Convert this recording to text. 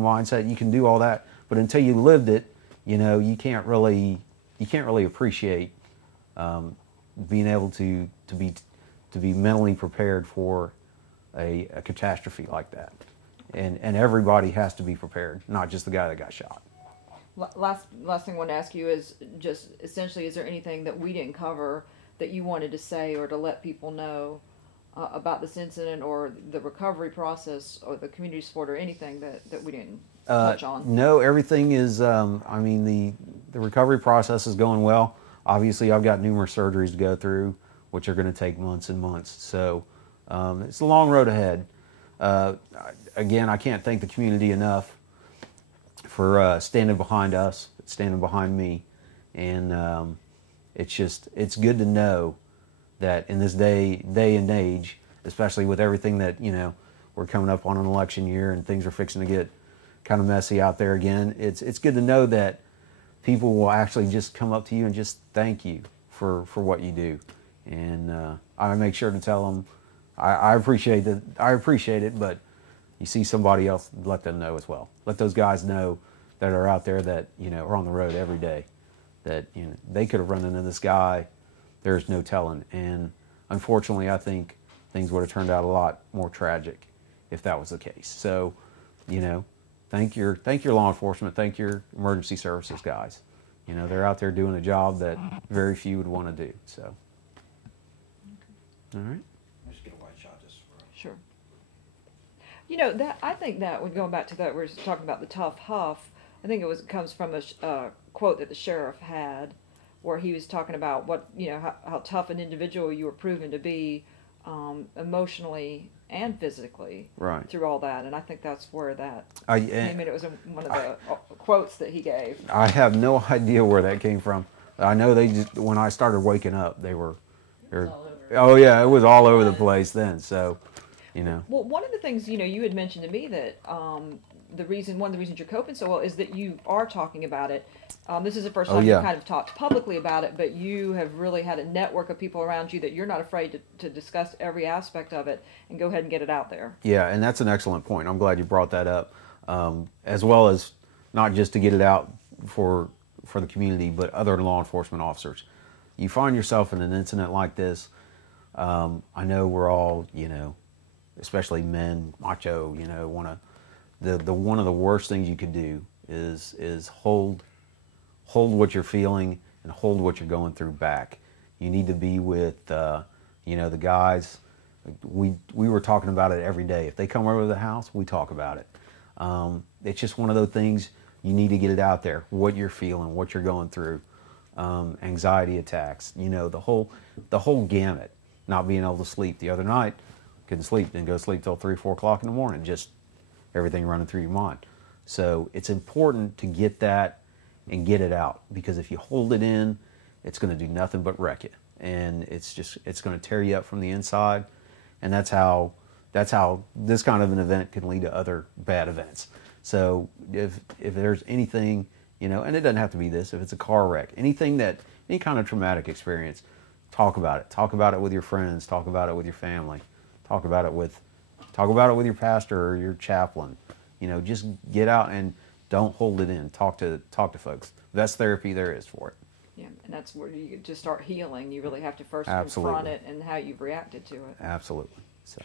mindset. You can do all that, but until you lived it, you know, you can't really appreciate being able to be mentally prepared for a catastrophe like that. And everybody has to be prepared, not just the guy that got shot. Last thing I want to ask you is just essentially, is there anything that we didn't cover that you wanted to say or to let people know about this incident or the recovery process or the community support or anything that we didn't touch on? No, everything is, I mean, the recovery process is going well. Obviously, I've got numerous surgeries to go through, which are going to take months and months. So it's a long road ahead. Again, I can't thank the community enough for standing behind us, standing behind me. And it's good to know that in this day and age, especially with everything that, you know, we're coming up on an election year and things are fixing to get kind of messy out there again, it's good to know that people will actually just come up to you and just thank you for what you do. And I make sure to tell them, I appreciate it, but you see somebody else, let them know as well. Let those guys know that are out there that, you know, are on the road every day, that, you know, they could have run into this guy. There's no telling. And unfortunately, I think things would have turned out a lot more tragic if that was the case. So, you know, thank your law enforcement, thank your emergency services guys. You know, they're out there doing a job that very few would want to do. So, all right. Just get a white shot just for. Sure. You know, that I think that when going back to that, we're just talking about the tough huff. I think it comes from a quote that the sheriff had, where he was talking about what, you know, how tough an individual you were proven to be, emotionally and physically, Right. through all that. And I think that's where that I came in. It was one of the quotes that he gave. I have no idea where that came from. I know they just, when I started waking up, they were, oh yeah, it was all over the place then. So, you know. Well, one of the things, you know, you had mentioned to me that one of the reasons you're coping so well is that you are talking about it. This is the first time you kind of talked publicly about it, but you have really had a network of people around you that you're not afraid to discuss every aspect of it and go ahead and get it out there. Yeah, and that's an excellent point. I'm glad you brought that up, as well as not just to get it out for the community, but other law enforcement officers. You find yourself in an incident like this, I know we're all, you know, especially men, macho, you know, one of the worst things you could do is hold what you're feeling and hold what you're going through back. You need to be with, you know, the guys. We were talking about it every day. If they come over to the house, we talk about it. It's just one of those things, you need to get it out there, what you're feeling, what you're going through, anxiety attacks, you know, the whole gamut. Not being able to sleep the other night, couldn't sleep, didn't go to sleep till 3 or 4 o'clock in the morning, just everything running through your mind. So it's important to get that and get it out, because if you hold it in, it's going to do nothing but wreck you, and it's going to tear you up from the inside. And that's how this kind of an event can lead to other bad events. So if there's anything, you know, and it doesn't have to be this, if it's a car wreck, any kind of traumatic experience, talk about it. Talk about it with your friends. Talk about it with your family. Talk about it with your pastor or your chaplain. You know, just get out and don't hold it in. Talk to folks. Best therapy there is for it. Yeah, and that's where you just start healing. You really have to first Absolutely. confront it and how you've reacted to it. Absolutely. So.